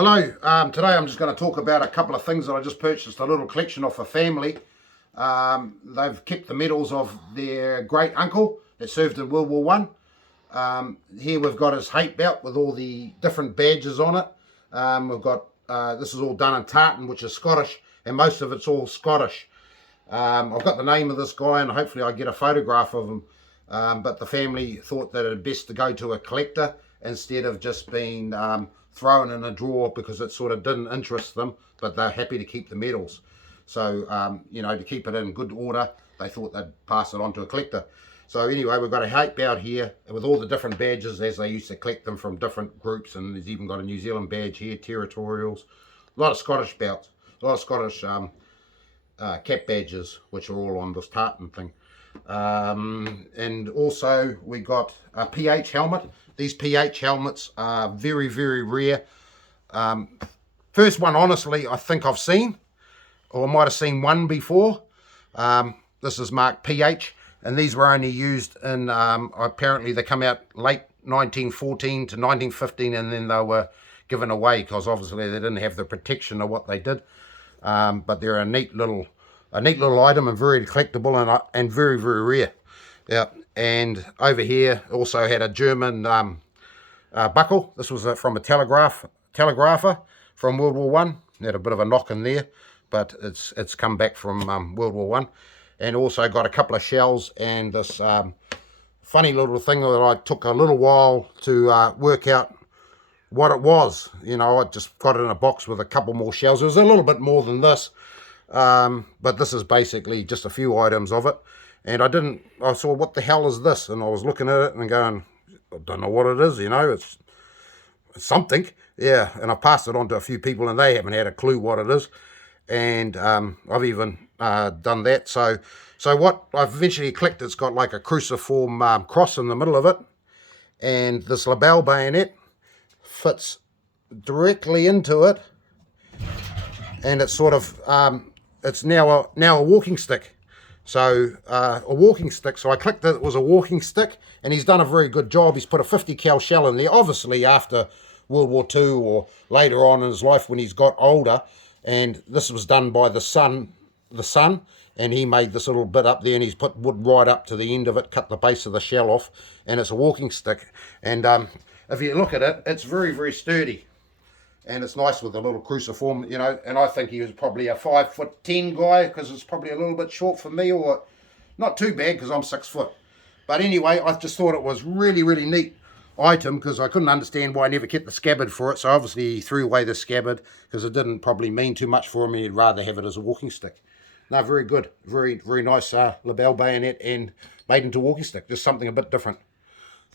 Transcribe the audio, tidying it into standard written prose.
Hello, today I'm just going to talk about a couple of things that I just purchased, a little collection off a family. They've kept the medals of their great uncle that served in World War One. Here we've got his hate belt with all the different badges on it. We've got, this is all done in tartan, which is Scottish, and most of it's all Scottish. I've got the name of this guy and hopefully I get a photograph of him. But the family thought that it'd best to go to a collector instead of just being thrown in a drawer, because it sort of didn't interest them, but they're happy to keep the medals. So, you know, to keep it in good order, they thought they'd pass it on to a collector. So anyway, we've got a hate belt here with all the different badges as they used to collect them from different groups, and there's even got a New Zealand badge here, territorials, a lot of Scottish belts, a lot of Scottish cap badges, which are all on this tartan thing. And also we got a PH helmet. These PH helmets are very, very rare. First one, honestly, I think I've seen, or I might have seen one before. This is marked PH, and these were only used in, apparently they come out late 1914 to 1915, and then they were given away because obviously they didn't have the protection of what they did. But they're a neat little item and very collectible and very, very rare. Yeah, and over here also had a German buckle. This was from a telegrapher from World War One. Had a bit of a knock in there, but it's come back from World War One. And also got a couple of shells and this funny little thing that I took a little while to work out what it was. You know, I just got it in a box with a couple more shells. It was a little bit more than this. But this is basically just a few items of it, and I saw, what the hell is this? And I was looking at it and going, I don't know what it is, you know, it's something. Yeah, and I passed it on to a few people and they haven't had a clue what it is. And I've even done that. So what I've eventually clicked, it's got like a cruciform cross in the middle of it, and this Lebel bayonet fits directly into it, and it's sort of it's now a walking stick. So a walking stick. So I clicked that it was a walking stick, and he's done a very good job. He's put a 50 cal shell in there, obviously after World War II or later on in his life when he's got older. And this was done by the son, and he made this little bit up there, and he's put wood right up to the end of it, cut the base of the shell off, and it's a walking stick. And if you look at it, it's very, very sturdy. And it's nice with a little cruciform, you know, and I think he was probably a 5'10" guy, because it's probably a little bit short for me, or not too bad because I'm 6 foot. But anyway, I just thought it was really, really neat item, because I couldn't understand why I never kept the scabbard for it. So obviously he threw away the scabbard because it didn't probably mean too much for him, and he'd rather have it as a walking stick. No, very good. Very, very nice Lebel bayonet, and made into a walking stick. Just something a bit different.